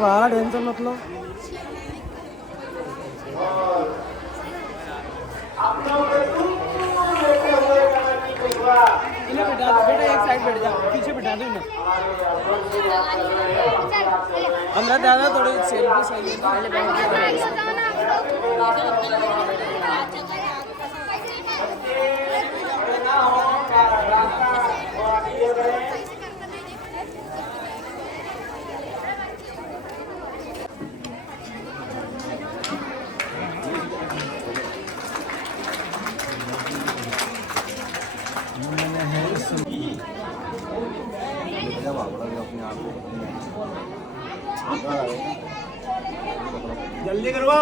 बाबा tension मत लो। इन्हें बैठा दो बेटा, एक साइड बैठ जा, पीछे बैठा दो इन्हें। हमरा दादा थोड़ी सेल्फी सही है। जल्दी करो।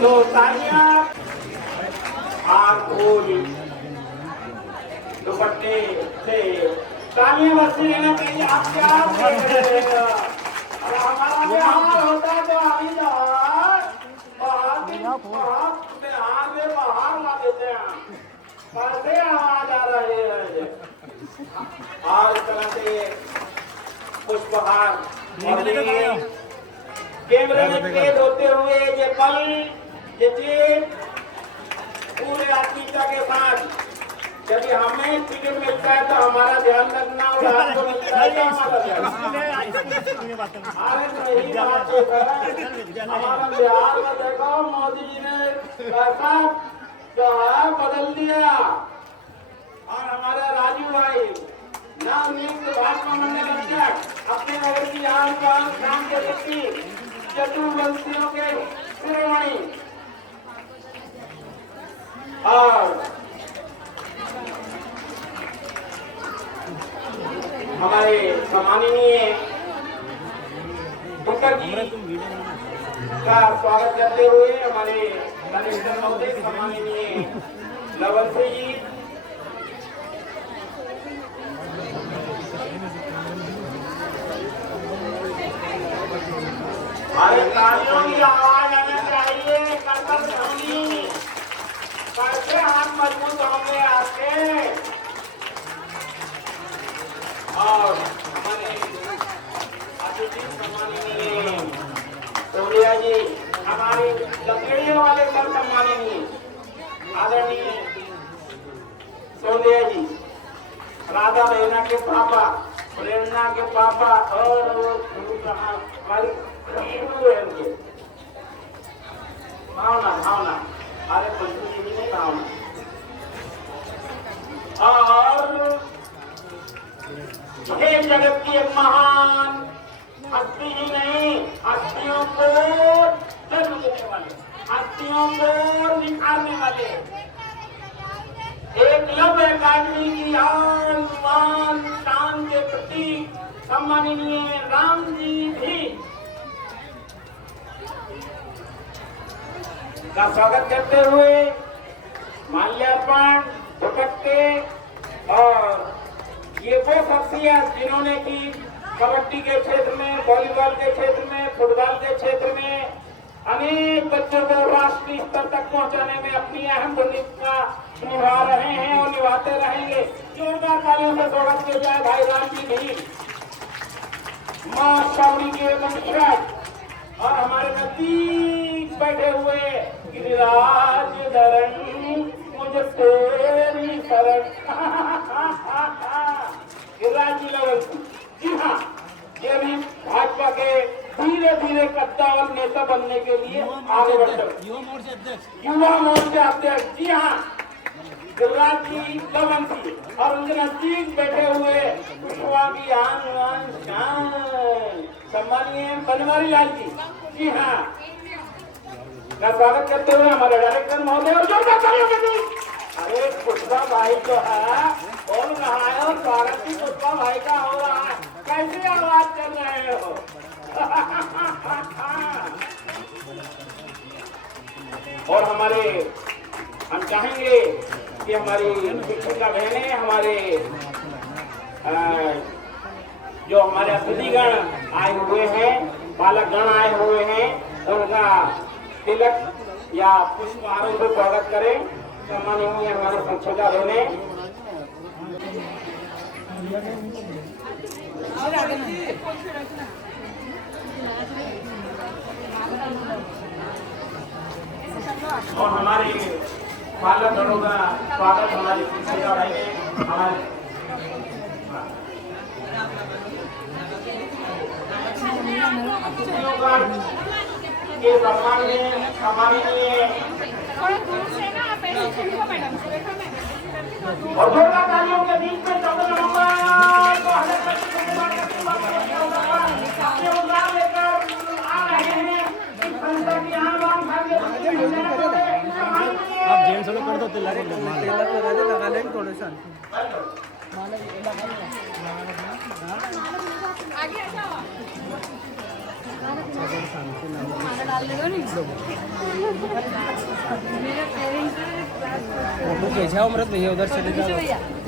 तो तालियां दुपट्टे से तालियां बजती रहना चाहिए। आप क्या हमारा बिहार होता है तो आगे बिहार में बाहर ला देते हैं, कैसे आवाज आ रहे हैं। और इस तरह से पुष्पहार कैमरे में कैद होते हुए ये पल पूरे आत्मीयता के साथ यदि हमें टिकट मिलता है तो हमारा ध्यान रखना, और आपको मिलता है तो हमारा ध्यान। हमारा बिहार में देखो मोदी जी ने कैसा जो है बदल दिया। और हमारे राजू भाई नवनियुक्त भाजपा मंडल अध्यक्ष अपने नगर की आन बान शान के व्यक्ति चतुर्वंशियों के शिरोमणि और हमारे सम्माननीय डॉक्टर जी का स्वागत करते हुए हमारे कलेक्टर महोदय सम्माननीय लवंशी जी अरे तालियों की आवाज आना चाहिए। कर्तव्य धनी कैसे हाथ मजबूत होंगे आपके। और हमारे अतिथि सम्माननीय सोनिया जी, हमारे लकड़ियों वाले सर सम्माननीय आदरणीय सोनिया जी, राधा बहना के पापा, प्रेरणा के पापा और हमारी भावना भावना अरे पंचमी जी ने भावना और हे जगत की एक महान हस्ती ही नहीं, हस्तियों को जन्म देने वाले, हस्तियों को निखारने वाले एकलव्य अकादमी की आन बान शान के प्रतीक सम्माननीय राम जी भी का स्वागत करते हुए माल्यार्पण दुपट्टे और ये वो शख्सियत जिन्होंने की कबड्डी के क्षेत्र में, वॉलीबॉल के क्षेत्र में, फुटबॉल के क्षेत्र में अनेक बच्चों को राष्ट्रीय स्तर तक पहुंचाने में अपनी अहम भूमिका निभा रहे हैं और निभाते रहेंगे। जोरदार तालियों से स्वागत किया जाए भाई राम जी भी, मां शबरी के वंशज और हमारे नजदीक बैठे हुए गिरिराज धरण मुझ तेरी शरण। धीरे धीरे कद्दावर नेता बनने के लिए आगे बढ़ते हैं। युवा मोर्चा अध्यक्ष, जी हाँ, गुजरात की लवंती और उनके नजदीक बैठे हुए कुशवा की आन शान सम्मानीय बनवारी लाल जी हाँ, मैं स्वागत करते हुए हमारे डायरेक्टर महोदय और जोरदार तालियों के बीच। अरे कुशवा भाई जो है बोल रहा है और स्वागत भी कुशवा भाई का हो रहा है, कैसे आवाज कर रहे हो? और हमारे हम चाहेंगे कि हमारी शिक्षिका बहनें, हमारे जो हमारे अतिथिगण आए हुए हैं, बालकगण आए हुए हैं, उनका तिलक या पुष्पहारों से स्वागत करें। सम्माननीय हमारे शिक्षिका बहनें, और हमारे बालकगणों का स्वागत हमारी शिक्षिका बहनें हमारे के सम्मान में हमारे लिए और जोरदार तालियों के बीच में लेकर आ रहे हैं इस संस्था की आप जेंट्स लोग कर दो तिलक लगा लेंगे थोड़े सा फोटो खींचा अमृत भैया उधर चले जाओ।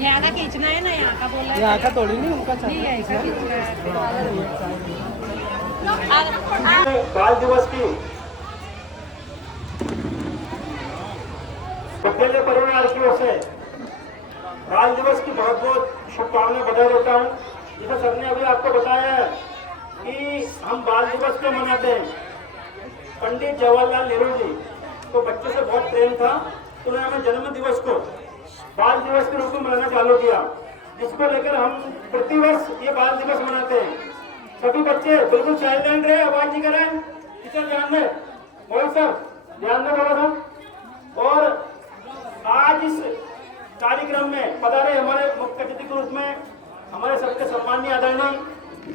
यहाँ का खींचना है ना, यहाँ का बोला यहाँ का थोड़ी नहीं उनका बाल दिवस की विद्यालय परिवार की ओर से बाल दिवस की बहुत बहुत शुभकामनाएं बधाई देता हूँ। जैसा सबने अभी आपको बताया है कि हम बाल दिवस क्यों मनाते हैं। पंडित जवाहरलाल नेहरू जी को बच्चे से बहुत प्रेम था, तो उन्होंने जन्म दिवस को बाल दिवस के रूप में मनाना चालू किया, जिसको लेकर हम प्रतिवर्ष ये बाल दिवस मनाते हैं। सभी बच्चे बिल्कुल साइलेंट रहे, आवाज नहीं करें, टीचर ध्यान दें, मोहित सर ध्यान दें थोड़ा सा। और आज इस कार्यक्रम में पधारे हमारे मुख्य अतिथि के रूप में हमारे सबके सम्मानीय आदरणीय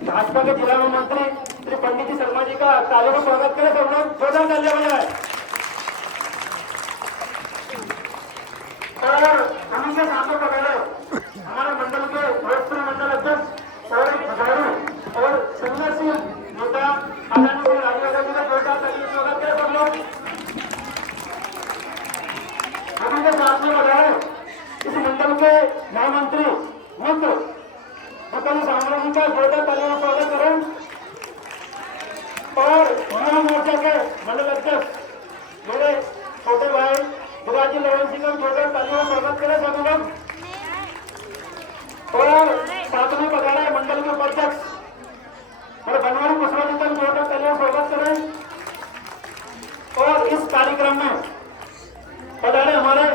भाजपा के जिला मंत्री श्री पंडित जी शर्मा जी का तालियों में स्वागत करें। सब लोग जोरदार तालियां बजाएं। और हम के सामने पधारे हमारे मंडल के भोजपुरी मंडल अध्यक्ष और हजारों और संघर्षी नेता आदरणीय राजेंद्र जी का जोरदार तालियों से स्वागत करें। सब लोग हम के सामने पधारे इस मंडल के महामंत्री मित्र मुख्य सामने जी का जोरदार तालियों से स्वागत करें। और युवा मोर्चा के मंडल अध्यक्ष मेरे छोटे भाई शिवाजी लवन सिंह का जोरदार तालियों से स्वागत करें सभी लोग। और साथ में पधारे मंडल के उपाध्यक्ष और बनवारी कुशवा जी का जोरदार तालियों से स्वागत करें। और इस कार्यक्रम में पधारे हमारे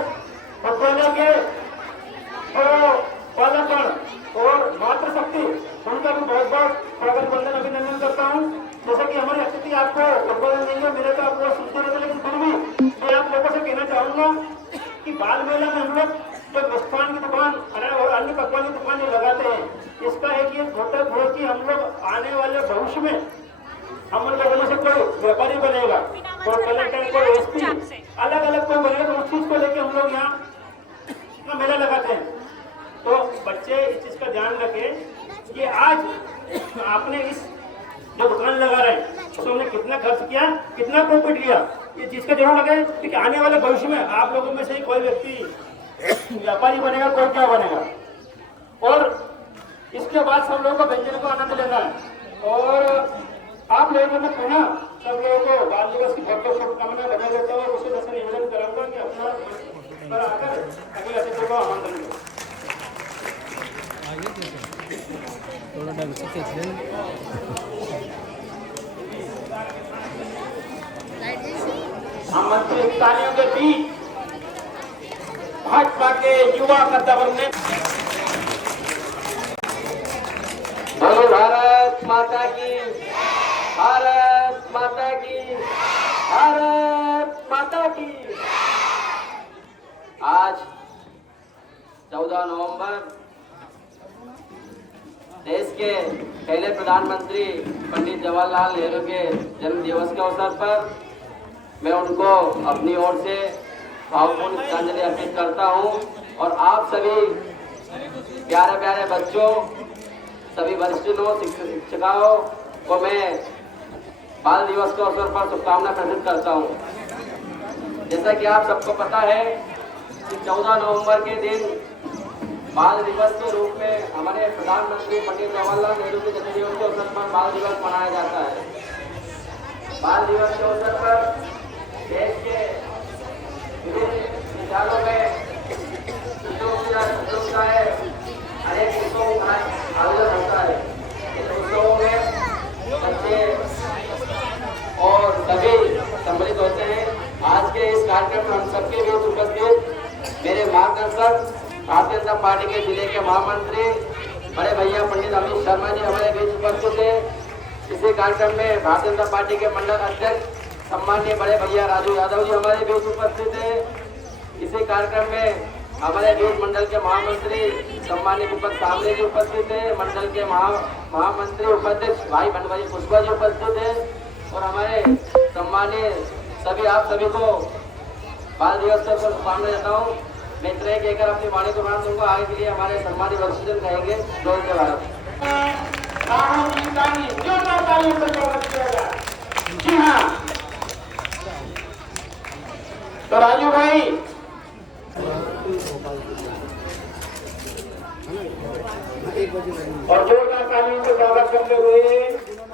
विद्यालय के बालकगण और मातृशक्ति, उनका भी बहुत बहुत स्वागत वंदन अभिनंदन करता हूँ। जैसे कि हमारे अतिथि आपको संबोधन देंगे, मेरे तो आपको सुनते रहते, लेकिन फिर भी मैं आप लोगों से कहना चाहूंगा कि बाल मेला में हम लोग जो मिष्ठान की दुकान और अन्य पकवान की दुकान जो लगाते हैं, इसका एक ये घटक है कि हम लोग आने वाले भविष्य में हम उन लोगों में से कोई व्यापारी बनेगा, कोई कलेक्टर, कोई एसपी, अलग अलग कोई बनेगा, तो उस चीज को लेकर हम लोग यहाँ मेला लगाते हैं। तो बच्चे इस चीज का ध्यान रखें कि आज आपने इस जो दुकान लगा रहे हैं उसमें हमने कितना खर्च किया, कितना प्रॉफिट किया, ये चीज का जरूर लगे कि आने वाले भविष्य में आप लोगों में से कोई व्यक्ति व्यापारी बनेगा, कोई क्या बनेगा। और इसके बाद सब लोगों को व्यंजन को आनंद लेना है। और आप लोगों ने पुनः सब लोगों को बाल दिवस की बहुत बहुत शुभकामनाएं बधाई देता हूँ। उसी तरह से निवेदन कराऊंगा कि अपना पर आकर अगले अतिथि को आमंत्रण दें। थोड़ा ढंग से खींच लें। हम मंत्री तालियों के बीच भाजपा के युवा कद्दावर ने बोलो भारत माता की, भारत माता की, भारत माता की। आज 14 नवंबर देश के पहले प्रधानमंत्री पंडित जवाहरलाल नेहरू के जन्म दिवस के अवसर पर मैं उनको अपनी ओर से भावपूर्ण श्रद्धांजलि अर्पित करता हूं और आप सभी प्यारे प्यारे बच्चों, सभी वरिष्ठों, शिक्षिकाओं को मैं बाल दिवस के अवसर पर शुभकामनाएं प्रेषित करता हूं। जैसा कि आप सबको पता है कि 14 नवंबर के दिन बाल दिवस के रूप में हमारे प्रधानमंत्री पंडित जवाहरलाल नेहरू के जन्मदिवस के अवसर पर बाल दिवस मनाया जाता है। बाल दिवस के अवसर पर देश के विभिन्न विद्यालयों में अनेक उत्सवों का आयोजन होता है। इन उत्सवों में बच्चे और सभी सम्मिलित होते हैं। आज के इस कार्यक्रम में हम सबके बीच उपस्थित मेरे मार्गदर्शक भारतीय जनता पार्टी के जिले के महामंत्री बड़े भैया पंडित अमित शर्मा जी हमारे बीच उपस्थित है। इसी कार्यक्रम में भारतीय जनता पार्टी के मंडल अध्यक्ष सम्माननीय बड़े भैया राजू यादव जी हमारे बीच उपस्थित है। इसी कार्यक्रम में हमारे बीच मंडल के महामंत्री सम्माननीय विपत सामने जी उपस्थित है। मंडल के महामंत्री उपाध्यक्ष भाई बनवारी पुष्पा जी उपस्थित है और हमारे सम्माननीय सभी आप सभी को बाल दिवस पर शुभकामनाएं देता हूँ। मैं इतना ही कहकर अपनी वाणी को बांध दूंगा। आगे के लिए हमारे सम्मानित वरिष्ठजन कहेंगे। जय भारत। जी हाँ, तो राजू भाई और जोरदार तालियों से स्वागत करते हुए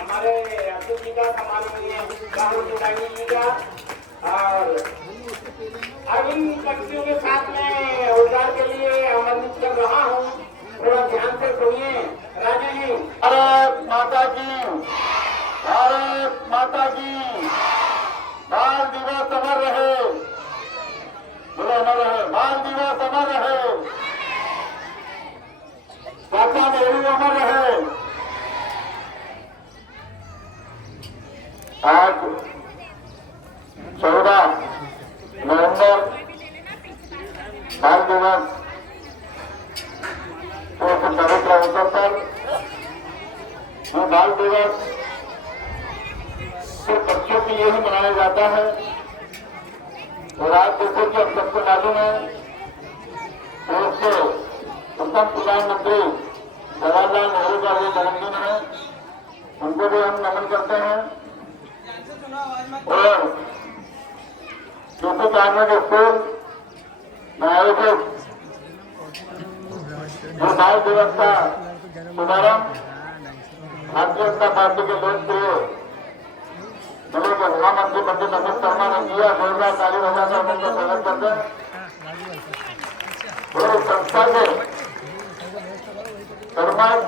हमारे अतुल जी का, राहुल जी का और अब इन पक्षियों के साथ में उद्धार के लिए आमंत्रित कर रहा हूँ। थोड़ा ध्यान से सुनिए। राजू जी, भारत माता की, भारत माता की। बाल दिवस अमर रहे, बोलो अमर रहे। बाल दिवस अमर रहे, चाचा नेहरू अमर रहे। आज 14 नवंबर बाल दिवस के पवित्र अवसर पर बाल दिवस सिर्फ बच्चों के लिए ही मनाया जाता है। और आज जैसे कि हम सबको मालूम है, देश के प्रथम प्रधानमंत्री जवाहरलाल नेहरू का ये जन्मदिन है। उनको भी हम नमन करते हैं। और चौथी प्राइमरी स्कूल में आयोजित जो बाल दिवस का शुभारंभ भारतीय जनता पार्टी के लोकप्रिय जिले के महामंत्री पंडित अमित शर्मा ने किया। जोरदार ताली बजाकर उनका स्वागत करते हैं। और संस्था के सरमाई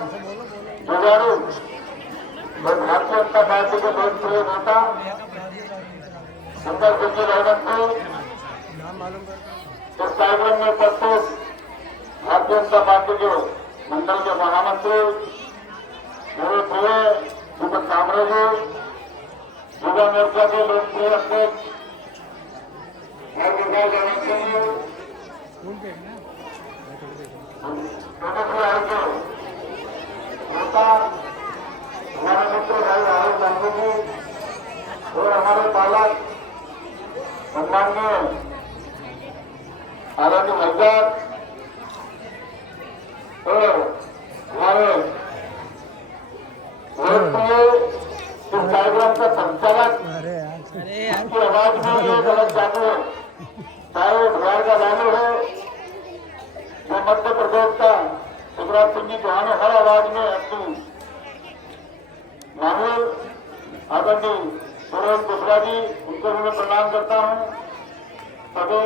जुझारू और भारतीय जनता पार्टी के लोकप्रिय नेता सुंदर सिंह जी रावत इस कार्यक्रम में उपस्थित भारतीय जनता पार्टी के मंडल के महामंत्री मेरे प्रिय विपत सामने जी, युवा मोर्चा के लोकप्रिय अध्यक्ष नेता हमारे मित्र भाई राहुल गांधी जी और हमारे पालक सम्माननीय आदरणीय हजर और हमारे इस कार्यक्रम का संचालक की आवाज में ये गलत जादू है, चाहे बिहार का लालू है या मध्य प्रदेश का शिवराज सिंह जी चौहान, हर आवाज में अपनी मानूल आदरणीय सुरेश मिश्रा जी, उनको भी मैं प्रणाम करता हूँ। सभी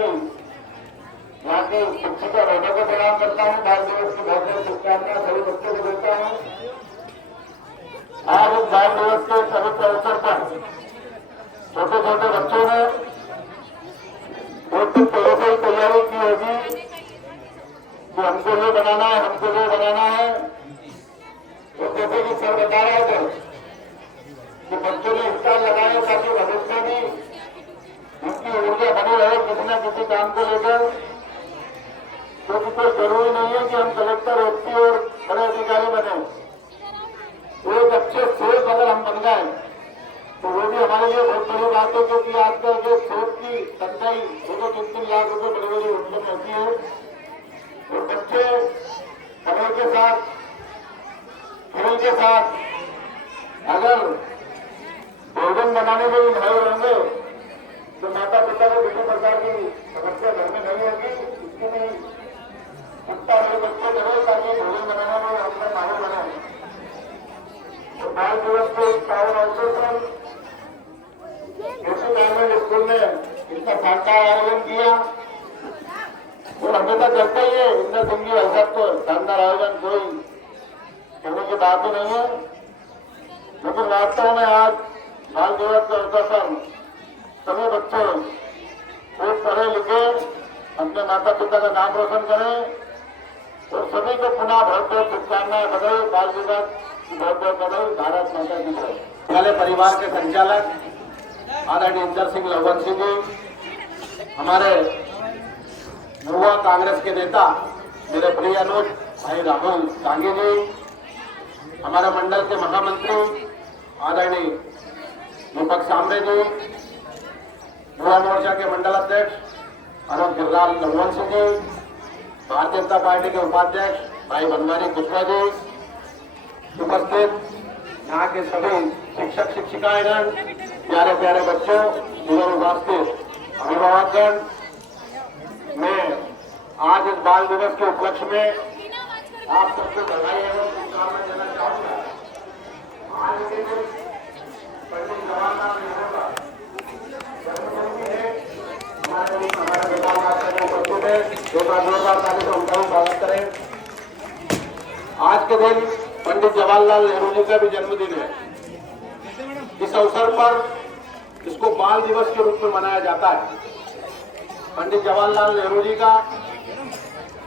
यहाँ के शिक्षक रहने को प्रणाम करता हूँ। बाल दिवस की बहुत बहुत शुभकामनाएं सभी बच्चों को देता हूँ। आज इस बाल दिवस के पवित्र अवसर पर छोटे छोटे बच्चों ने एक दिन पहले से ही तैयारी की होगी कि हमको ये बनाना है, हमको वो बनाना है। तो जैसे कि सर बता रहे थे कि बच्चों ने इसका स्टॉल लगाए ताकि भविष्य में भी उनकी ऊर्जा बनी रहे किसी न किसी काम को लेकर। क्योंकि कोई जरूरी नहीं है कि हम कलेक्टर, एसपी और बड़े अधिकारी बने। एक अच्छे सेफ अगर हम बन गए तो वो भी हमारे लिए बहुत बड़ी बात है, क्योंकि आजकल के सेफ की संख्याई 2-3 लाख रुपए बड़ी बड़ी रकम होती है। और बच्चे समय के साथ, खेल के साथ अगर भोजन बनाने में भी भाई रहेंगे तो माता पिता को किसी प्रकार की समस्या घर में नहीं होगी। इसके लिए चिंता मेरे बच्चे करें ताकि भोजन बनाने में अपना माहिर बने। तो बाल दिवस को पावर ऑफिसर गवर्नमेंट स्कूल में इसका शानदार आयोजन किया और हमेशा चलता ही है। इंद्र सिंह जी ऐसा तो शानदार आयोजन कोई कहने की बात ही नहीं है, लेकिन वास्तव में आज बाल दिवस के अवसर पर सभी बच्चे खूब पढ़े लिखे अपने माता पिता का नाम रोशन करें और सभी को पुनः बहुत बहुत शुभकामनाएं। बधाई, बाल दिवस की बहुत बहुत बधाई। भारत माता की जय। वाले परिवार के संचालक आदरणीय इंदर सिंह लवंशी जी, हमारे युवा कांग्रेस के नेता मेरे प्रिय अनुज भाई राहुल गांधी जी, हमारे मंडल के महामंत्री आदरणीय दीपक सामरे जी, युवा मोर्चा के मंडल अध्यक्ष अनुज गिरलाल लवंशी जी, भारतीय जनता पार्टी के उपाध्यक्ष भाई बनवारी कुशवाहा जी, उपस्थित यहाँ के सभी शिक्षक शिक्षिकाएं, प्यारे प्यारे बच्चों, इधर उपस्थित अभिभावकगण, मैं आज इस बाल दिवस के उपलक्ष्य में आप सबको बधाई एवं शुभकामनाएं देना चाहूंगा। आज के दिन पंडित जवाहरलाल नेहरू का जन्मदिन है। हमारे नेपाल राष्ट्र में उपस्थित है, एक बार जोरदार ताली से उनका भी स्वागत करें। आज के दिन पंडित जवाहरलाल नेहरू जी का भी जन्मदिन है। इस अवसर पर इसको बाल दिवस के रूप में मनाया जाता है। पंडित जवाहरलाल नेहरू जी का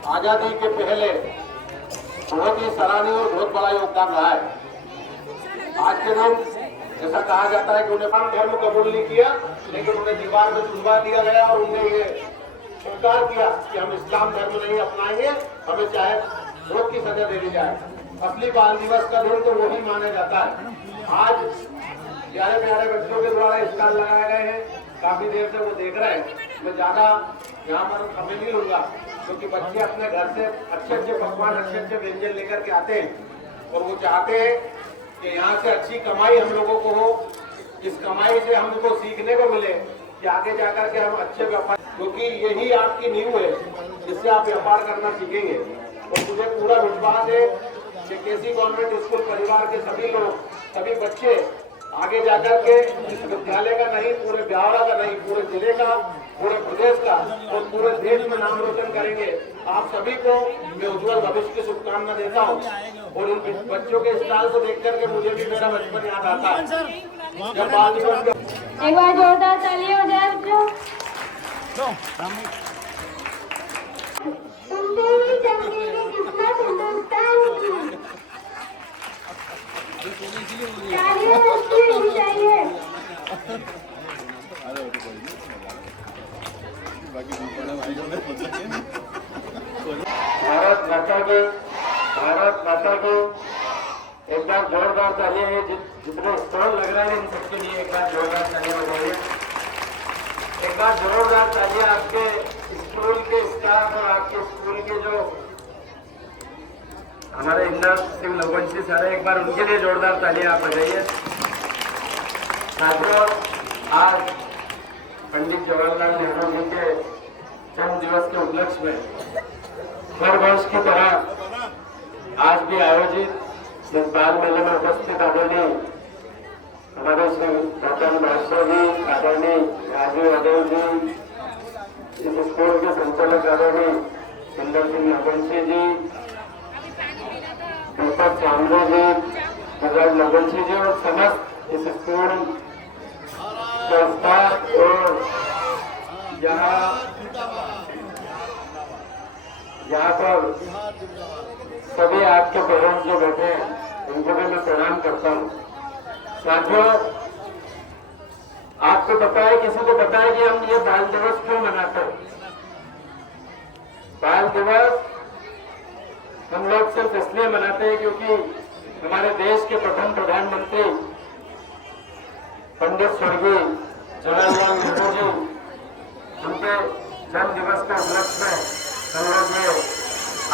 आजादी के पहले बहुत ही सराहनीय और बहुत बड़ा योगदान रहा है। आज के दिन ऐसा कहा जाता है कि उन्हें धर्म कबूल नहीं किया, लेकिन उन्हें दीवार में चुनवा दिया गया और उन्हें ये स्वीकार किया कि हम इस्लाम धर्म नहीं अपनाएंगे, हमें चाहे मौत की सजा दे दी जाए। असली बाल दिवस का दिन तो वही माना जाता है। आज प्यारे प्यारे बच्चों के द्वारा स्टॉल लगाए गए हैं, काफी देर से वो देख रहे हैं। मैं ज्यादा यहाँ पर समय नहीं लूंगा, क्योंकि बच्चे अपने घर से अच्छे अच्छे पकवान, अच्छे अच्छे व्यंजन लेकर के आते हैं और वो चाहते हैं कि यहाँ से अच्छी कमाई हम लोगों को हो। इस कमाई से हमको सीखने को मिले कि आगे जाकर के हम अच्छे व्यापार, क्योंकि यही आपकी नींव है जिससे आप व्यापार करना सीखेंगे। और मुझे पूरा विश्वास है कि केसी गवर्नमेंट स्कूल परिवार के सभी लोग, सभी बच्चे आगे जाकर के इस विद्यालय का नहीं, पूरे ब्यावरा का नहीं, पूरे जिले का, पूरे प्रदेश का और पूरे देश में नाम रोशन करेंगे। आप सभी को मैं उज्जवल भविष्य की शुभकामना देता हूँ। और इन बच्चों के स्टाइल को देख करके मुझे भी मेरा बचपन याद आता है। जब बाल दिवस एक बार जोरदार ताली हो जाए बच्चों। भारत माता की एक बार जोरदार तालियां हैं। जितने स्टॉल लग रहे हैं इन सबके लिए एक बार जोरदार तालियां हो जाइए। एक बार जोरदार तालियां आपके स्कूल के स्टाफ और आपके स्कूल के जो हमारे इंदर सिंह लवंशी सर है, एक बार उनके लिए जोरदार तालियां आप बजाइए। साथियों, आज पंडित जवाहरलाल नेहरू जी के जन्म दिवस के उपलक्ष्य में हर वर्ष की तरह आज भी आयोजित इस बाल मेले में उपस्थित आदरणीय हमारे श्री रतन मास्टर जी, आदरणीय राजीव यादव जी, इस स्कूल के संचालक आदरणीय इंदर सिंह लवंशी जी, दीपक सामरे जी, गिरलाल लवंशी जी और समस्त इस स्कूल का स्टाफ और यहाँ पर सभी आपके पेरेंट्स जो बैठे हैं उनको भी मैं प्रणाम करता हूँ। साथियों, आपको पता है, किसी को पता है कि हम ये बाल दिवस क्यों मनाते हैं? बाल दिवस हम लोग सिर्फ इसलिए मनाते हैं क्योंकि हमारे देश के प्रथम प्रधानमंत्री पंडित स्वर्गीय जवाहरलाल नेहरू जी, उनके जन्म दिवस के उपलक्ष्य में हम लोग ये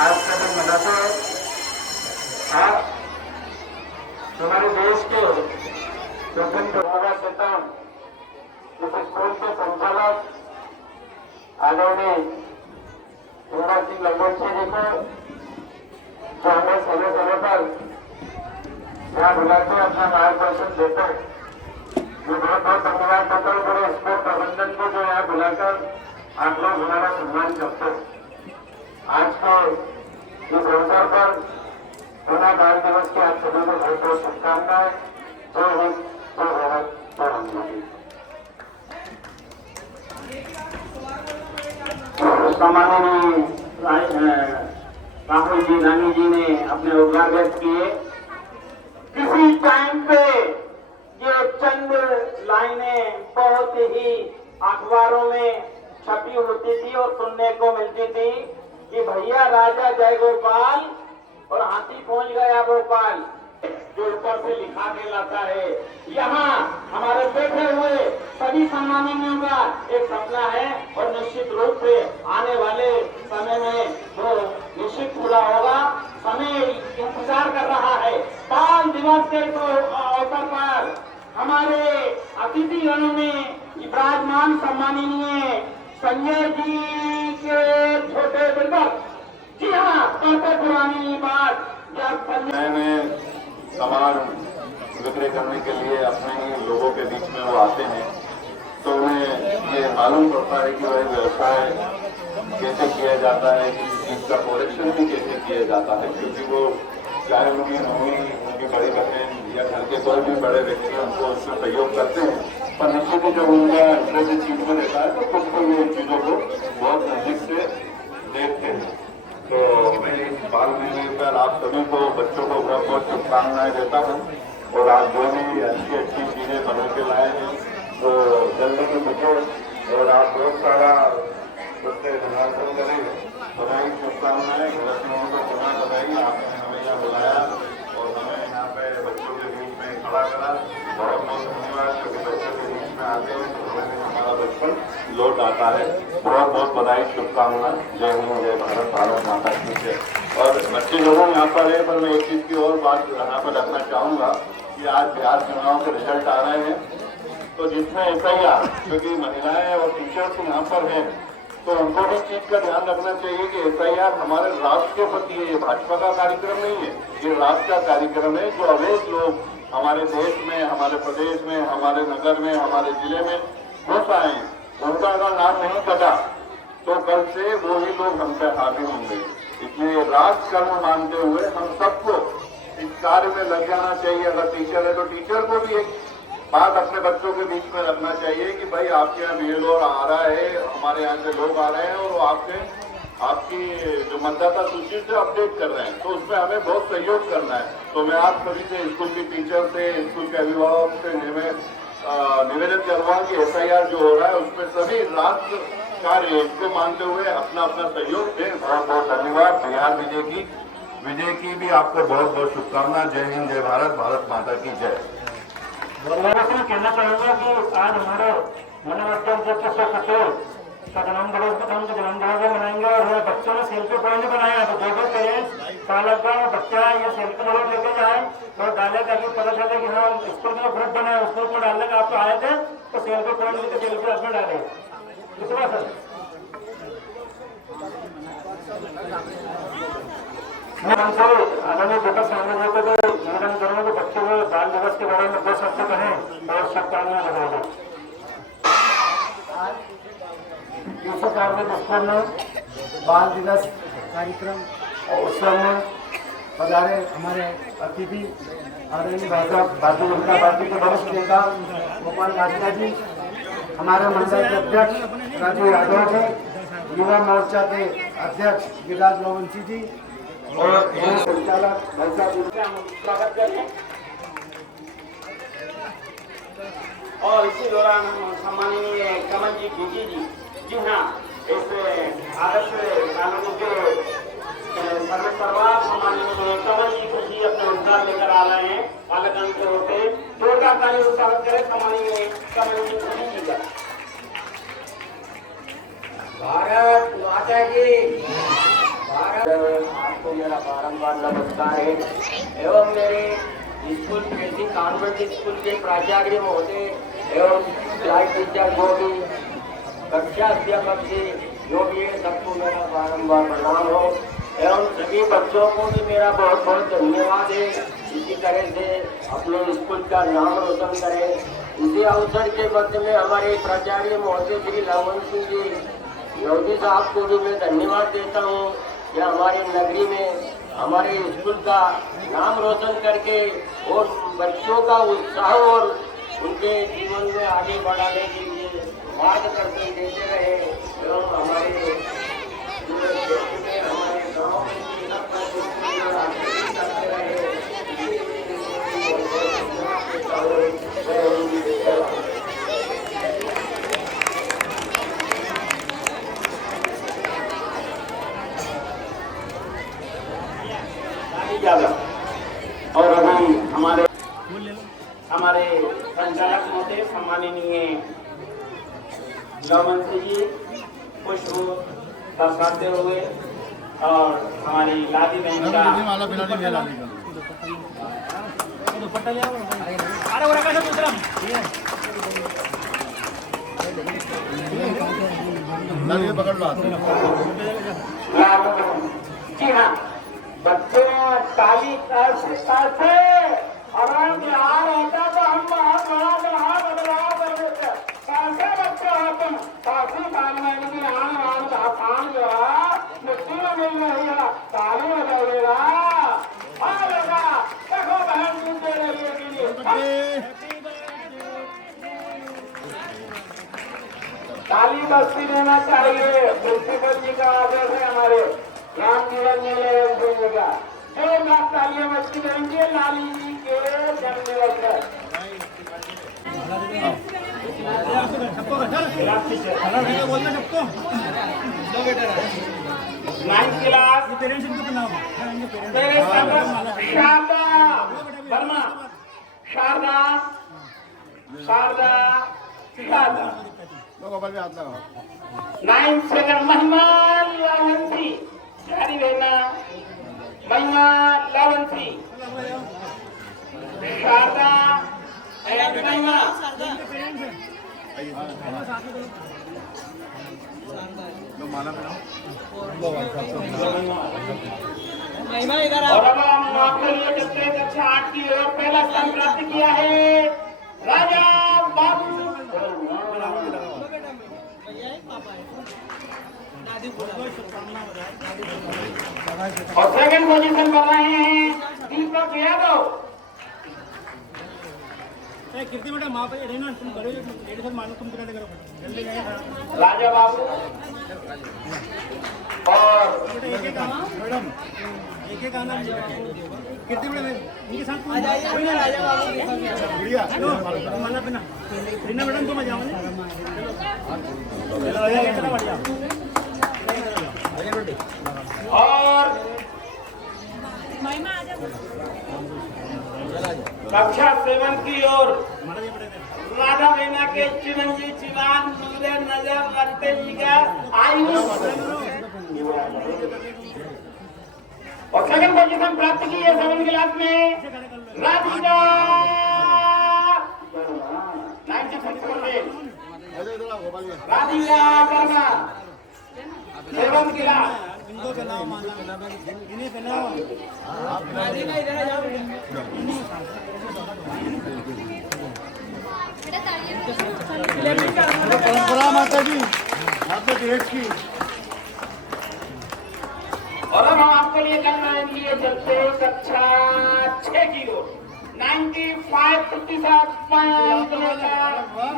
आज का दिन मनाते हैं। आज हमारे देश के प्रथम प्रधानमंत्री इस स्कूल के संचालक आदरणीय युवराज सिंह लंगोटी जी को, जो हमें समय समय पर यहाँ बुलाते अपना मार्गदर्शन देते हैं, मैं बहुत बहुत धन्यवाद देता हूँ पूरे स्कूल प्रबंधन को, जो यहाँ बुलाकर आप लोग हमारा सम्मान करते हैं। आज के इस अवसर पर पुनः बाल दिवस की आप सभी को बहुत बहुत शुभकामनाएं। जय हिंद, जय भारत, जय हिंद। माननीय राहुल जी गांधी जी ने अपने उपहार व्यक्त किए। किसी टाइम पे ये चंद लाइनें बहुत ही अखबारों में छपी होती थी और सुनने को मिलती थी कि भैया राजा जय गोपाल और हाथी पहुंच गया भोपाल, जो ऊपर से लिखा के लाता है। यहाँ हमारे बैठे हुए सभी सम्माननीयों का एक सपना है और निश्चित रूप से आने वाले समय में वो निश्चित पूरा होगा। समय इंतजार कर रहा है। बाल दिवस के तो अवसर पर हमारे अतिथिगणों में विराजमान सम्माननीय संजय जी के छोटे बिल्डर, जी हाँ, सबसे पुरानी बात जब संजय सामान विक्रय करने के लिए अपने ही लोगों के बीच में वो आते हैं, तो उन्हें ये मालूम पड़ता है कि वह व्यवसाय कैसे किया जाता है, किसी चीज का प्रोडक्शन भी कैसे किया जाता है, क्योंकि वो चाहे उनकी मम्मी, उनकी बड़ी बहन या घर के कोई भी बड़े व्यक्ति उनको उसमें सहयोग करते हैं, पर निश्चित ही जब उनका इंटरेस्ट इस चीज में रहता है तो खुद को ये चीजों को बहुत नजदीक से देखते हैं। तो मैं इस बाल मेले पर आप सभी को, बच्चों को बहुत बहुत शुभकामनाएं देता हूँ और आप जो भी अच्छी अच्छी चीजें बना के लाए हैं तो जल्दी के बचे और आप बहुत सारा उससे धन्यवाद करें। बधाई, शुभकामनाएं, लक्ष्मणों को पुनः बधाई। आपने हमें यहाँ बुलाया और हमें यहाँ पे बच्चों के बीच में खड़ा करा, बहुत बहुत धन्यवाद। क्योंकि बच्चों के बीच में आते हैं तो हमें हमारा बचपन लौट आता है। बहुत बहुत बधाई, शुभकामनाएं। जय हिंद, जय भारत, भारत माता की जय। और बच्चे लोगों यहाँ पर है, पर मैं एक चीज की और बात यहाँ पर रखना चाहूंगा कि आज बिहार चुनाव के रिजल्ट आ रहे हैं, तो जिसमें SIR, क्योंकि महिलाएं और टीचर्स यहाँ पर हैं, तो उनको भी चीज का ध्यान रखना चाहिए कि SIR हमारे राष्ट्र के प्रति है। ये भाजपा का कार्यक्रम नहीं है, ये राष्ट्र का कार्यक्रम है। जो अवैध लोग हमारे देश में, हमारे प्रदेश में, हमारे नगर में, हमारे जिले में घुस आए, उनका अगर नाम नहीं कटा तो कल से वो ही लोग हम पे हावी होंगे। इसलिए राष्ट्र कर्म मानते हुए हम सबको इस कार्य में लग जाना चाहिए। अगर टीचर है तो टीचर को भी एक बात अपने बच्चों के बीच में रखना चाहिए कि भाई आपके यहाँ BLO आ रहा है, हमारे यहाँ से लोग आ रहे हैं और वो आपकी जो मतदाता सूची से अपडेट कर रहे हैं, तो उसमें हमें बहुत सहयोग करना है। तो मैं आप सभी से, स्कूल की टीचर से, स्कूल के अभिभावक से निवेदन करूँगा कि SIR जो हो रहा है उसमें सभी राष्ट्र कार्य इसको मानते हुए अपना अपना सहयोग दें। बहुत बहुत धन्यवाद। बिहार विजय की भी आपको बहुत बहुत शुभकामनाएं। जय हिंद, जय भारत, भारत माता की जय। कहना चाहूंगा कि आज हमारे मनोरंजन अध्यक्ष सचिव का जन्मदिवस मनाएंगे और हमारे बच्चों ने सेल्फी पॉइंट बनाया है। तो जो भी पेरेंट्स साल का बच्चा ये सेल्फी जरूर लेके जाए और डाले ताकि पता चले कि हाँ स्कूल का ग्रुप बना है, उस ग्रुप में डालने का आप तो आए थे तो सेल्फी पॉइंट की सेल्फी अपने डाले। दूसरा सर मैं हमसे आदरणीय विकास सामने को निवेदन करूंगा कि बच्चों को बाल दिवस के बारे में 2 शब्द कहें और शुभकामनाएं बताएंगे। स्कूल में बाल दिवस कार्यक्रम उत्सव में पधारे हमारे अतिथि आदरणीय भारतीय जनता पार्टी के वरिष्ठ नेता गोपाल राजका जी, हमारे मंडल के अध्यक्ष राजू यादव जी, युवा मोर्चा के अध्यक्ष गिरिराज लोवंशी जी और संचालक स्वागत करें। और इसी दौरान हम सम्माननीय कमल जी गिगी जी हाँ इस आदर्श कानून के सर्वसर्वा सम्माननीय कमल जी को जी अपने उद्धार लेकर आ रहे हैं बालकगण के होते जोरदार ताली स्वागत करें सम्माननीय कमल जी खुशी जी का। भारत माता की आपको मेरा बारंबार नमस्कार है एवं मेरे स्कूल कृषि कॉन्वेंट स्कूल के प्राचार्य महोदय एवं क्लास टीचर जो भी कक्षा अध्यापक जी जो भी है सबको मेरा बारंबार प्रणाम हो एवं सभी बच्चों को भी मेरा बहुत बहुत धन्यवाद है। इसी तरह से अपने स्कूल का नाम रोशन करें। इसी अवसर के मध्य में हमारे प्राचार्य महोदय श्री लवन सिंह जी योगी साहब को भी मैं धन्यवाद देता हूँ कि हमारे नगरी में हमारे स्कूल का नाम रोशन करके और बच्चों का उत्साह और उनके जीवन में आगे बढ़ाने के लिए मार्गदर्शन देते रहे एवं हमारे हमारे गाँव में करते रहे। और अभी हमारे संचालक महोदय सम्माननीय लवन जी पुष्प दर्शाते हुए और हमारी लादी बहन का पकड़ लो जी हाँ बच्चे ताली से आराम बिहार होता तो हम बहुत बड़ा बदलाव कर देते कैसे बच्चे होते हैं काफी साल में भी आन आसान जो है मिट्टी में मिल रही है ताली बजाइएगा देखो बहन दूध दे रही है के लिए ताली बस्ती देना चाहिए। प्रिंसिपल जी का आदेश है हमारे राम जीवन मेले का जो लाख तालियां बस्ती करेंगे लाली जी के जन्मदिवस पर। Ninth class Sharda Verma Sharda Sharda Sharda ninth second Mahima Lavanti प्यारी बहना महिमा लावंती शारदा महिमा और अब हम आपके लिए कितने कक्षा 8 की ओर पहला स्थान प्राप्त किया है राजा बाबू और सेकंड पोजीशन कर रहे हैं दीपक यादव। कीर्ति बेटा माँ पे रहना तुम करो लेडी सर मानो तुम कितना करो जल्दी जाए राजा बाबू और मैडम एक आना कीर्ति बेटा इनके साथ आ जाइए कोई ना राजा बाबू बढ़िया माना बिना रीना मैडम तुम आ जाओ चलो चलो बढ़िया और कक्षा 7 की ओर राधा बहना के चिरंजी चिरान नूरे नजर रखते जी का आयु और सेकंड पोजीशन प्राप्त की है 7 क्लास में राधिका 96 राधिका वर्मा 7 क्लास इनको चलाओ माना इन्हें चलाओ राधिका इधर आ जाओ परंपरा माता जी आपके देश की। और अब हम आपके लिए लिए चलते कक्षा 6 की ओर 95 पॉइंट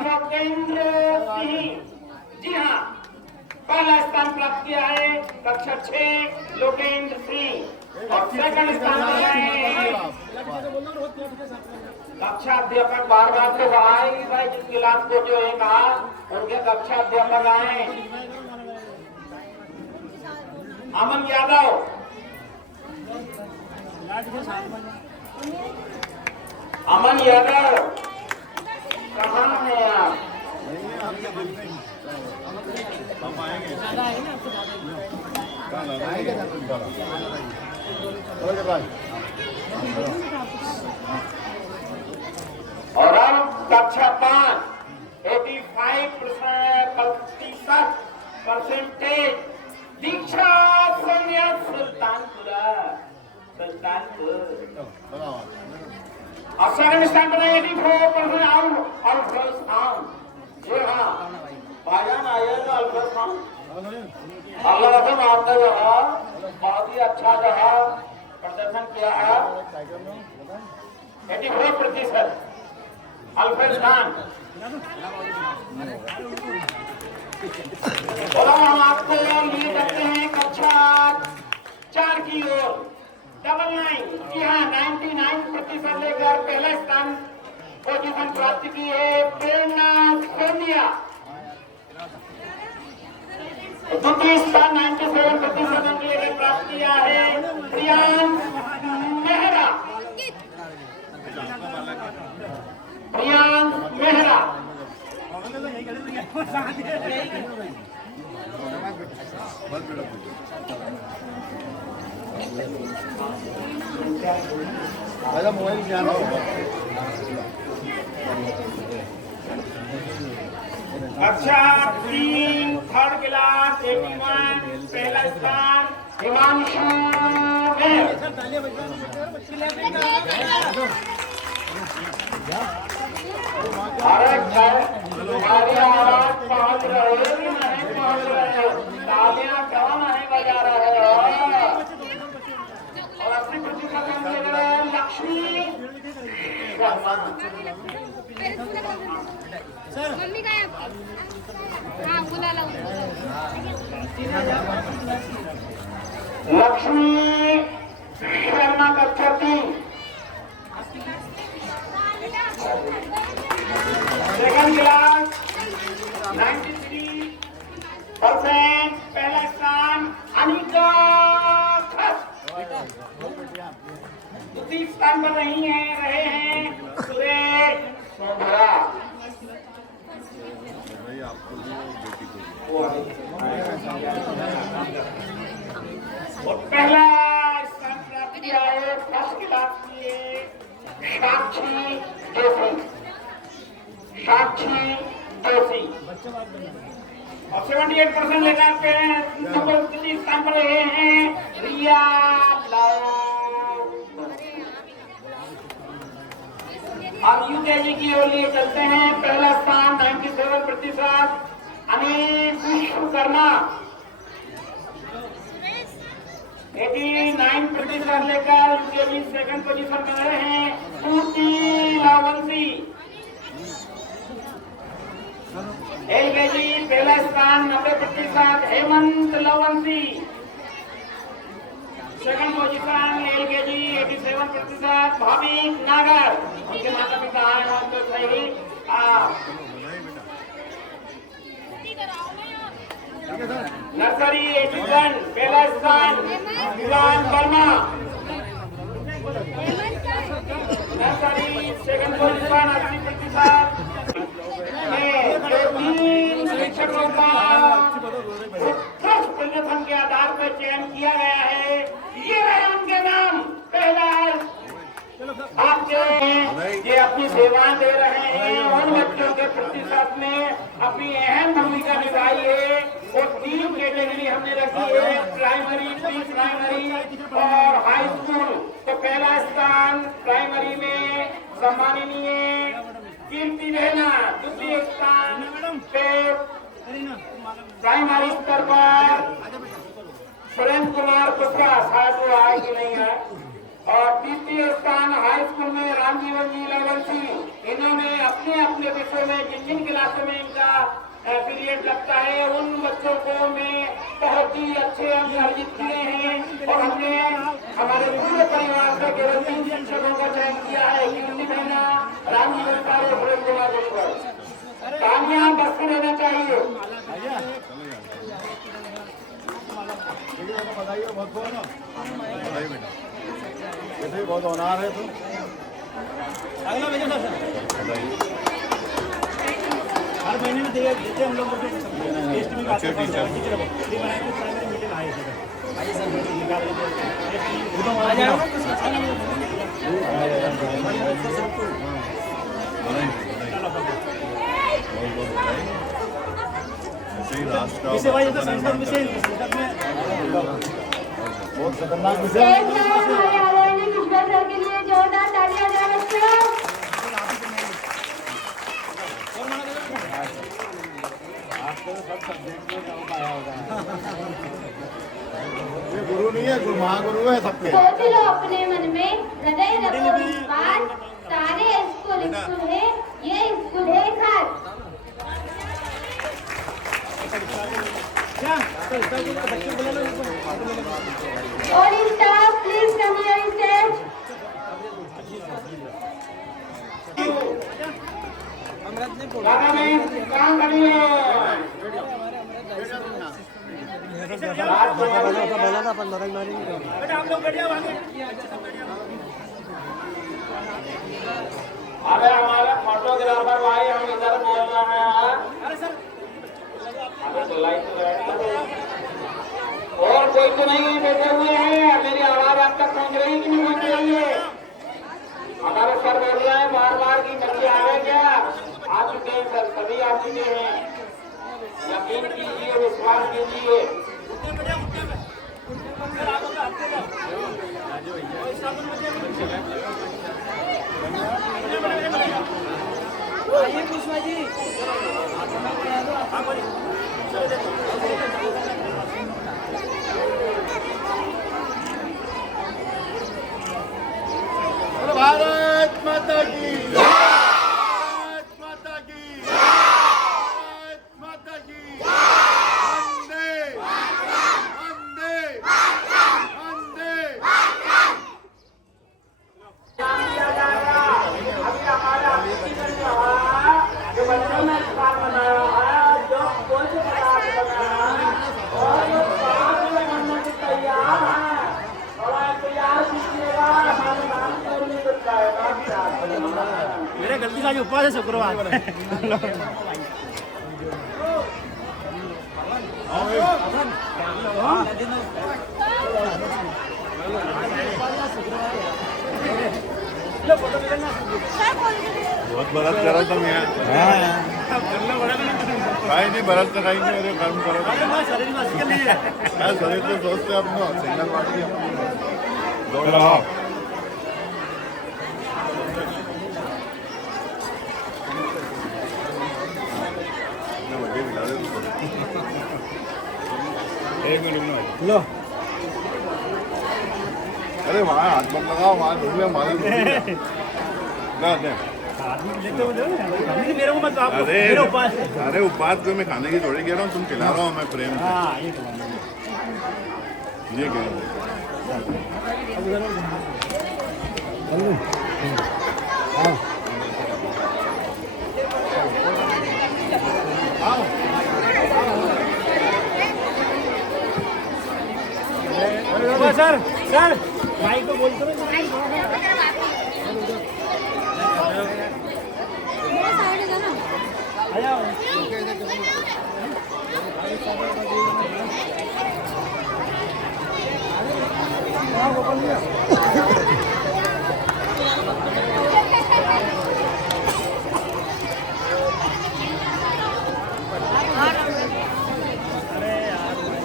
लोकेंद्र सिंह जी हाँ पहला स्थान प्राप्त किया है कक्षा 6 लोकेंद्र सिंह और सेकंड स्थान पर है कक्षा अध्यापक बार बार तो आए ही भाई, जिस क्लास को जो है कहा उनके कक्षा अध्यापक आए। अमन यादव, अमन यादव कहाँ है आप? और अब कक्षा 5 85% दीक्षा सोनिया सुल्तानपुर। और सेकंड स्थान पर 84% अल्ट्रासाउंड। जी हाँ, भाईजान आइए तो अल्ट्रासाउंड अल्लाह से आपने जो है बहुत ही अच्छा जो है प्रदर्शन किया है। 84% अल्ट्रासाउंड। और हम आपको लिए करते हैं कक्षा 4 की ओर। 99, जी हाँ 99% लेकर पहला स्थान पोजीशन प्राप्त की है प्रेरणा सोनिया। द्वितीय स्थान 97% लेकर प्राप्त किया है प्रियांश मेहरा। प्रियांश मेहरा। मोबाइल ध्यान कक्षा 3 थर्ड क्लास 81 पहला स्थान हिमांशु मेहर। अरे तुम्हारी आवाज पहुंच रही नहीं पहुंच रहे, तालियां क्यों नहीं बजा रहे हो? और अपनी प्रतिभा ले रहे हैं लक्ष्मी मम्मी का हाँ बुला लो। लक्ष्मी शर्मा कक्षा 3 सेकंड क्लास 93% पहला स्थान अनिका खस। द्वितीय स्थान पर रहे हैं सुरेश सोमरा। और पहला स्थान प्राप्त किया है फर्स्ट क्लास की साक्षी जोशी। साक्षी जोशी और 78% लेकर के स्थान पर रहे हैं रिया लाल। अब यूकेजी की ओर लिए चलते हैं। पहला स्थान 97% अनिल विश्वकर्मा। 89% लेकर यूकेजी सेकंड पोजीशन में रहे हैं पूर्ति लावंशी। एलकेजी पहला स्थान 90% Hemant Lavanshi. Second position LKG 87% Bhavik Nagar. उनके माता पिता आए तो सही। नर्सरी 81 पहला स्थान Vivaan Verma. Nursery second position 80%। तीन शिक्षकों का उत्कृष्ट प्रदर्शन के आधार पर चयन किया गया है। ये रहे उनके नाम। पहला आपके ये अपनी सेवाएं दे रहे हैं उन बच्चों के प्रतिशत में अपनी अहम भूमिका निभाई है। और 3 कैटेगरी हमने रखी है, प्राइमरी, प्री प्राइमरी और हाई स्कूल। तो पहला स्थान प्राइमरी में सम्माननीय कीर्ति रहना। द्वितीय स्थान पे प्राइमरी स्तर पर सुरेंद्र कुमार पुष्पा, शायद वो आए कि नहीं है। और तृतीय स्थान हाई स्कूल में रामजीवन जी लावंशी। इन्होंने अपने अपने विषय में जिन जिन क्लासों में इनका पीरियड लगता है उन बच्चों को में बहुत ही अच्छे अंक अर्जित किए हैं। और हमने हमारे पूरे परिवार से केवल 3 शिक्षकों का चयन किया है, कीर्ति रहना, कुछ पर तालियां बजती रहना चाहिए। बताइए बहुत बहुत ना बताइए बेटा वैसे बहुत ऑनर है तो अगला भेजो ना सर हर महीने में देते हम लोग टेस्ट में आते हैं टीचर बनाए तो प्राइमरी मीटिंग आए सर आइए सर निकाल लीजिए आ जाओ विषय भाई तो संसद विषय बहुत खतरनाक विषय हमारे आदरणीय कृष्णा सर के लिए जोरदार तालियां दें बच्चों। ये गुरु नहीं है गुरु महागुरु है सबके सोच लो अपने मन में हृदय रखो विश्वास सारे स्कूल है ये स्कूल है खास। All staff, please come here instead. दादा में काम करिए। अबे हमारा फोटोग्राफर भाई हम इधर बोल रहे हैं। अबे तो लाइट और कोई तो नहीं बैठे हुए हैं। मेरी आवाज आप तक पहुंच रही कि नहीं पहुंच रही है? हमारे सर बोल रहे हैं बार बार की बच्चे आ गए क्या? आ चुके हैं सर, सभी आ चुके हैं। यकीन कीजिए, विश्वास कीजिए। पुष्पा जी भारत माता की भारत माता की भारत माता की वंदे वंदे वंदे अभी हमारा जो बच्चों ने स्थान बनाया है, जो कोई भी पदार्थ बनाया है और जो साथ में बनने की तैयार है, थोड़ा इंतजार कीजिएगा। हमारे नाम पर नहीं कुछ जाएगा। मेरे गलती का उपवास है शुक्रवार बहुत बरत करा तुम यहाँ नहीं बरत तो कहीं नहीं अरे कर्म करो शरीर तो सोचते अपना सिंगल पार्टी दौड़ रहा एक मिनट लो अरे वहाँ हाथ मत लगाओ वहाँ ढूंढ हमारे मेरे को मत अरे उपवास को मैं खाने की थोड़ी कह रहा हूँ तुम खिला रहा हूँ मैं प्रेम से ये कह रहा हूँ सर सर भाई को बोलते हो अरे यार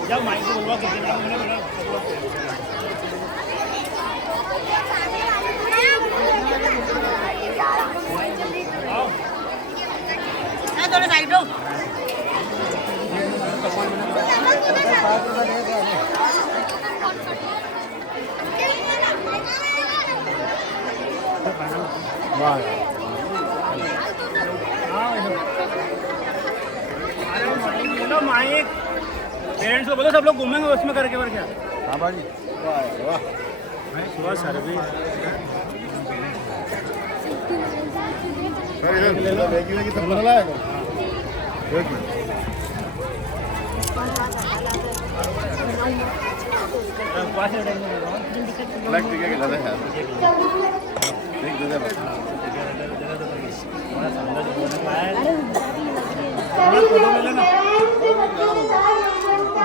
जब माइक को बोलवा के थोड़ा साइड हो। बोलो माइक पेरेंट्स को बोलो सब लोग घूमेंगे उसमें करके और क्या। हाँ भाजी वाह सुबह सर भी सर इधर मैगी सब बना लाएगा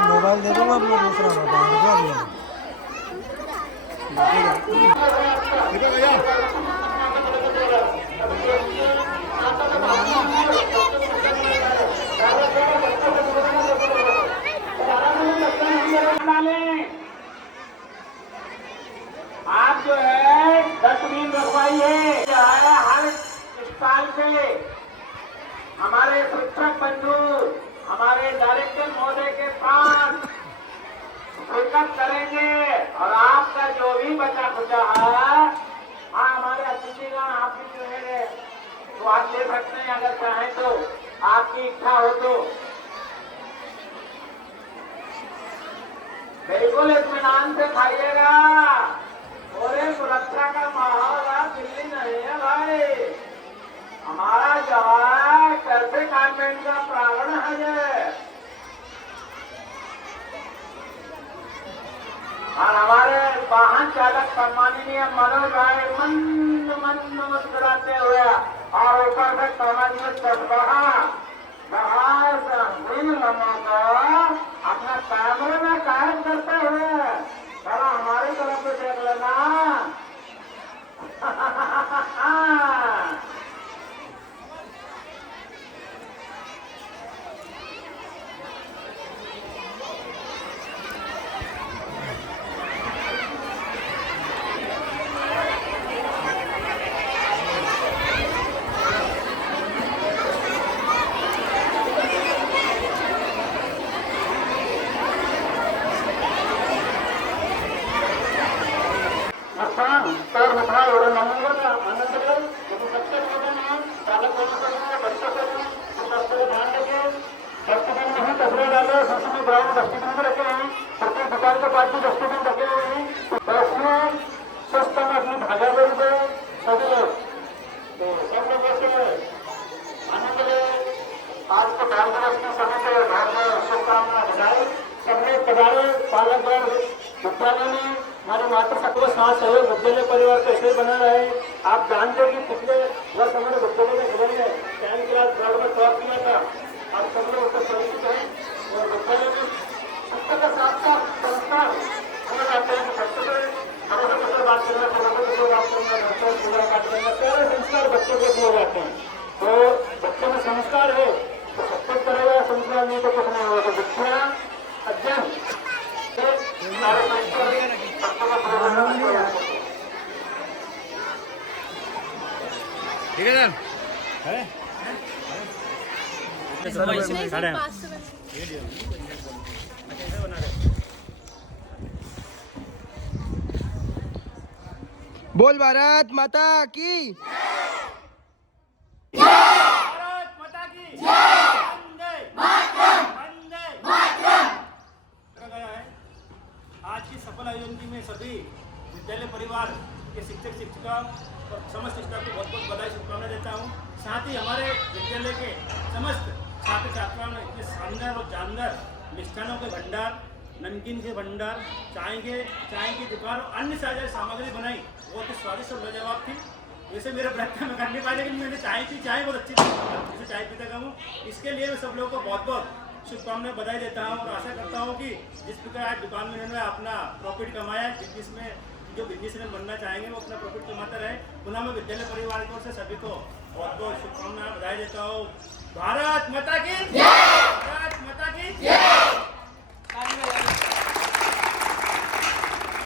मोबाइल दे दूंगा अपना दूसरा आप जो है डस्टबिन रखवाइए। हर साल से हमारे शिक्षक बंधु हमारे डायरेक्टर महोदय के साथ शिरकत करेंगे और आपका जो भी बचा खुचा है, हाँ हमारे अतिथिगण आप भी जो है तो आप ले सकते हैं अगर चाहें तो, आपकी इच्छा हो तो। बिल्कुल इत्मीनान से खाइएगा। और सुरक्षा का माहौल है, दिल्ली नहीं है भाई। हमारा जो है कैसे कॉन्वेंट का प्रांगण है ये, और हमारे वाहन चालक सम्माननीय मनोज भाई मंद मुस्कुराते हुए और ऊपर से सामान्य तस्बहा अपना कैमरे में कायम करते हुए थोड़ा हमारी तरफ से देख लेना। आज के बाल दिवस की सभी को बहुत बहुत शुभकामनाएं बधाई। सबने पधारे बालकगण विद्यालय में हमारे मातृशक्ति को साथ सहयोग विद्यालय परिवार कैसे बना रहे। आप जानते हैं कि पिछले वर्ष हमारे विद्यालय के खबर में 10th क्लास बोर्ड में टॉप किया था। आप सब लोग उससे परिचित हैं और विद्यालय में शिक्षा का साथ साथ संस्कार हो जाते हैं। बच्चों से हमें कैसे बात करना, लोगों से बात करना, पूरा बात करना, सारे संस्कार बच्चों को दिए जाते हैं। तो बच्चों में संस्कार है तो सब कुछ करेगा, संस्कार नहीं तो कुछ नहीं होगा। तो विद्या अध्ययन ठीक है सर बोल भारत माता की आज की सफल आयोजन की में सभी विद्यालय परिवार के शिक्षक शिक्षिका और समस्त स्टाफ को बहुत बहुत बधाई शुभकामनाएं देता हूं। साथ ही हमारे विद्यालय के समस्त छात्र छात्राओं ने इतने शानदार और जानदार मिष्ठानों के भंडार, नमकीन के भंडार, चाय की दुकान और अन्य सारी सामग्री बनाई, बहुत ही स्वादिष्ट और लाजवाब थी। वैसे मेरा प्रयत्न में कर नहीं पाया, लेकिन मैंने चाय बहुत अच्छी थी, जैसे चाय पीता का हूँ। इसके लिए मैं सब लोगों को बहुत बहुत शुभकामनाएं बधाई देता हूँ और आशा करता हूँ कि जिस प्रकार आज दुकान में इन्होंने अपना प्रॉफिट कमाया है, बिजनेस में जो बिजनेसमैन बनना चाहेंगे वो अपना प्रॉफिट कमाते रहे। पुनः मैं विद्यालय परिवार की ओर से सभी को बहुत बहुत शुभकामनाएं बधाई देता हूँ। भारत माता की जय। भारत माता की जय।